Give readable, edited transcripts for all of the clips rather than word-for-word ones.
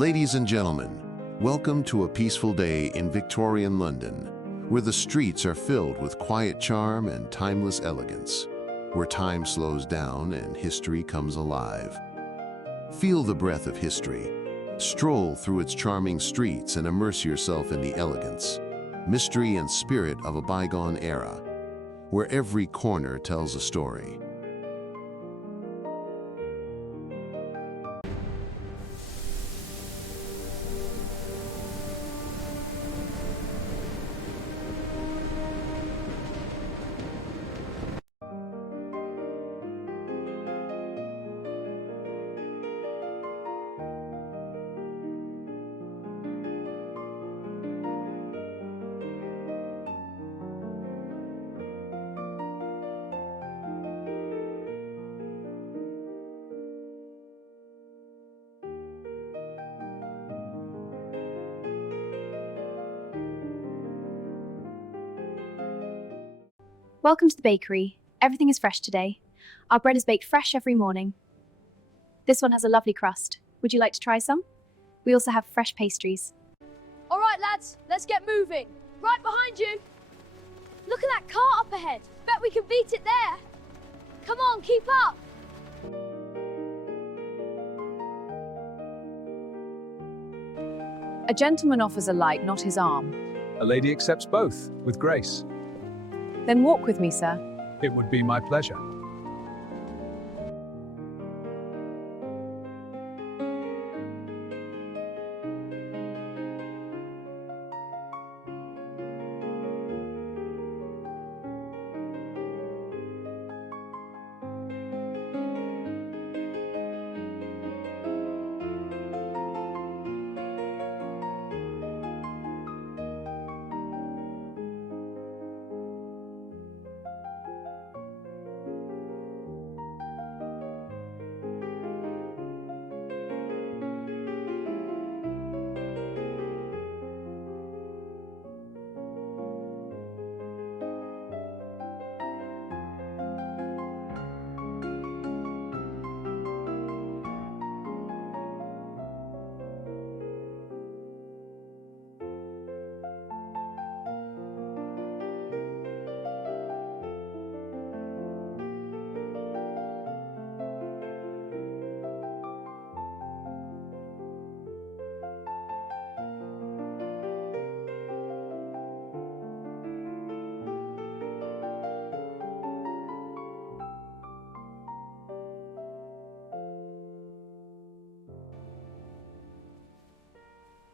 Ladies and gentlemen, welcome to a peaceful day in Victorian London, where the streets are filled with quiet charm and timeless elegance, where time slows down and history comes alive. Feel the breath of history. Stroll through its charming streets and immerse yourself in the elegance, mystery and spirit of a bygone era, where every corner tells a story. Welcome to the bakery. Everything is fresh today. Our bread is baked fresh every morning. This one has a lovely crust. Would you like to try some? We also have fresh pastries. All right, lads, let's get moving. Right behind you. Look at that car up ahead. Bet we can beat it there. Come on, keep up. A gentleman offers a light, not his arm. A lady accepts both, with grace. Then walk with me, sir. It would be my pleasure.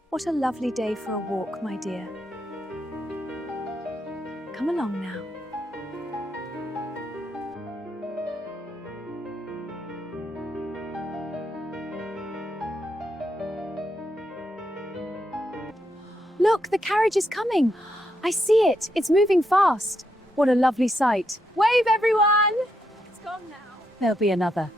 What a lovely day for a walk, my dear. Come along now. Look, the carriage is coming. I see it. It's moving fast. What a lovely sight. Wave, everyone. It's gone now. There'll be another.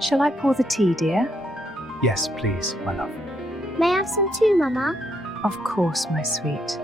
Shall I pour the tea, dear? Yes, please, my love. May I have some too, Mama? Of course, my sweet.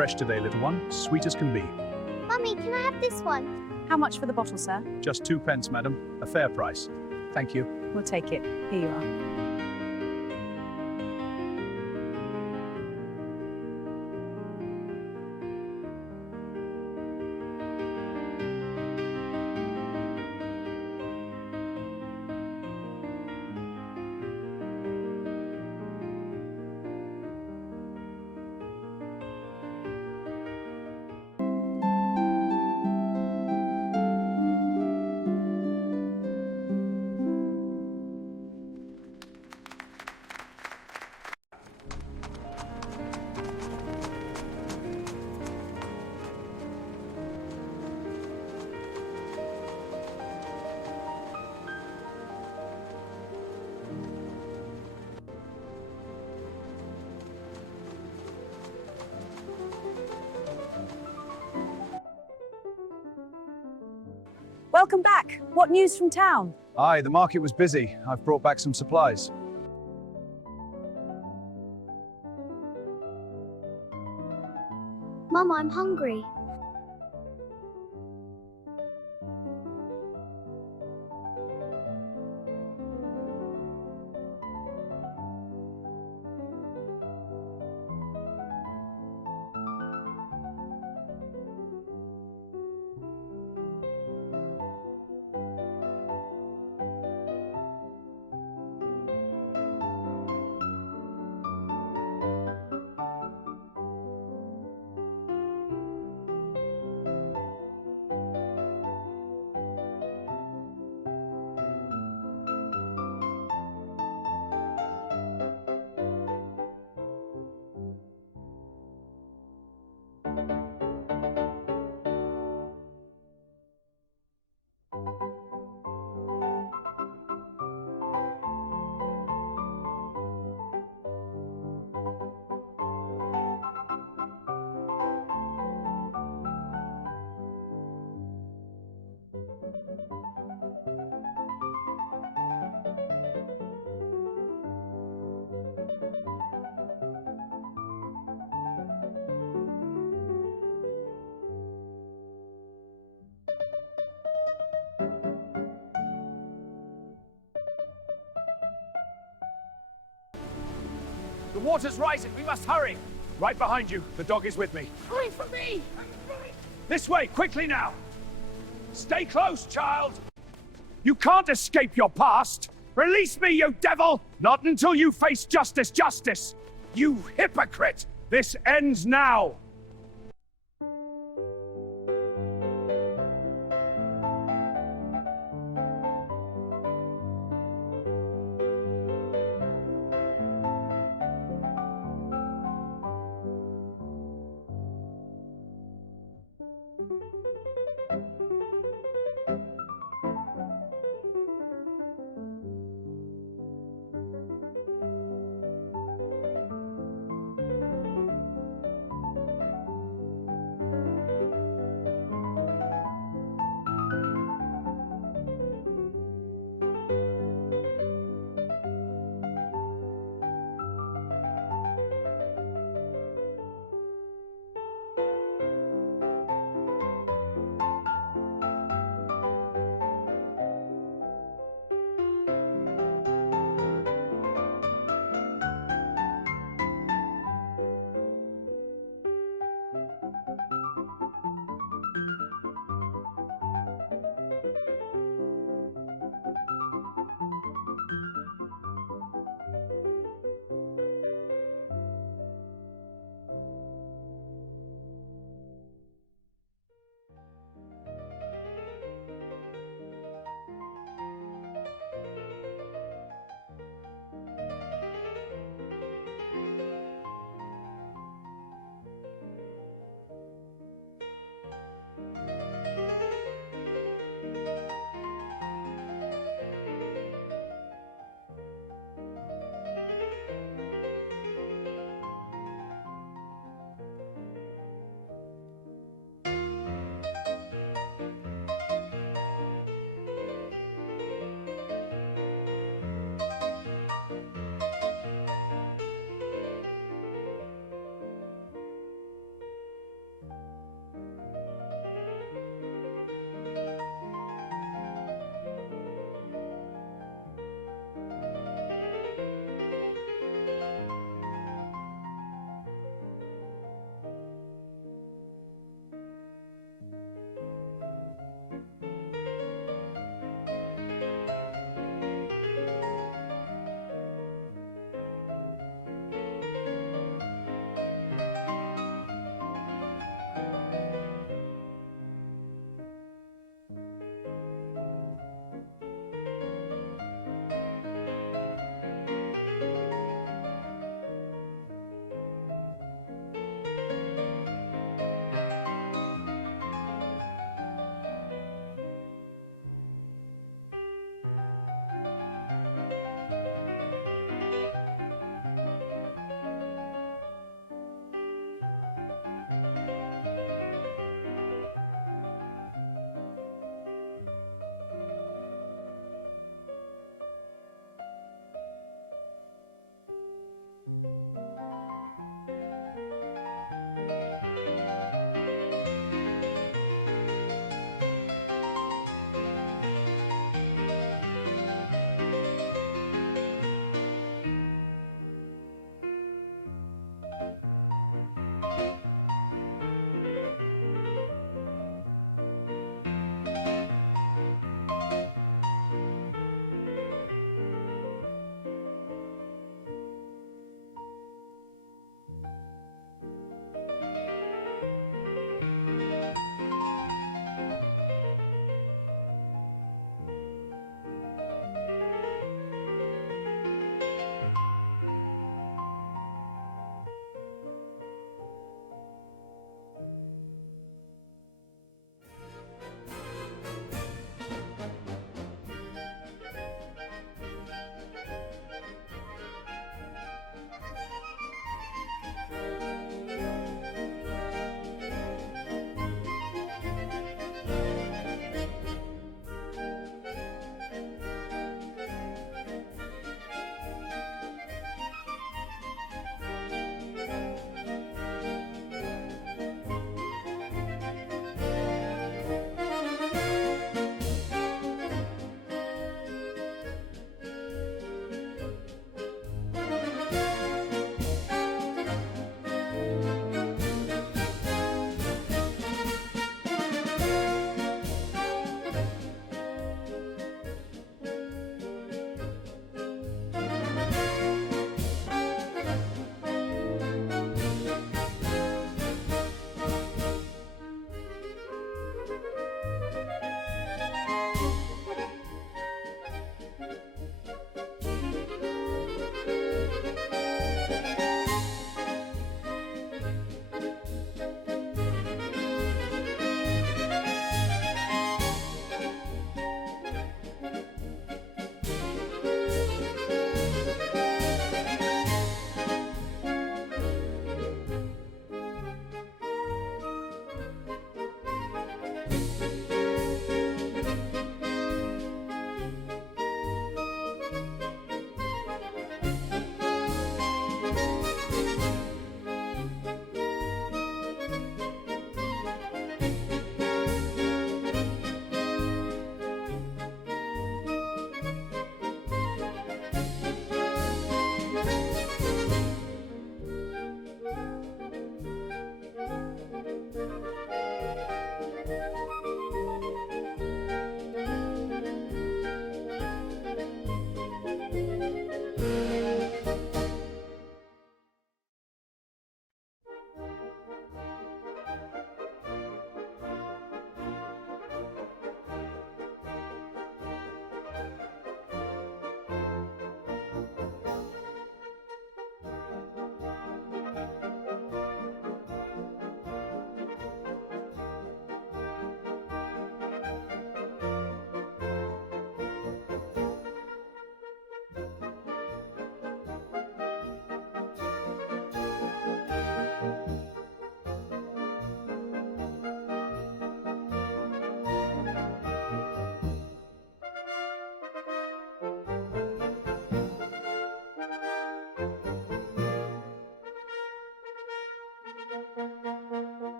Fresh today, little one. Sweet as can be. Mummy, can I have this one? How much for the bottle, sir? Just 2 pence, madam. A fair price. Thank you. We'll take it. Here you are. Welcome back. What news from town? Aye, the market was busy. I've brought back some supplies. Mum, I'm hungry. The water's rising. We must hurry. Right behind you. The dog is with me. Wait for me! This way, quickly now. Stay close, child. You can't escape your past. Release me, you devil! Not until you face justice, justice! You hypocrite! This ends now!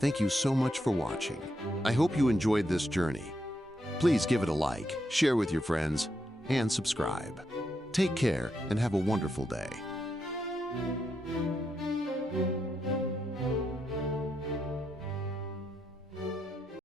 Thank you so much for watching. I hope you enjoyed this journey. Please give it a like, share with your friends, and subscribe. Take care and have a wonderful day.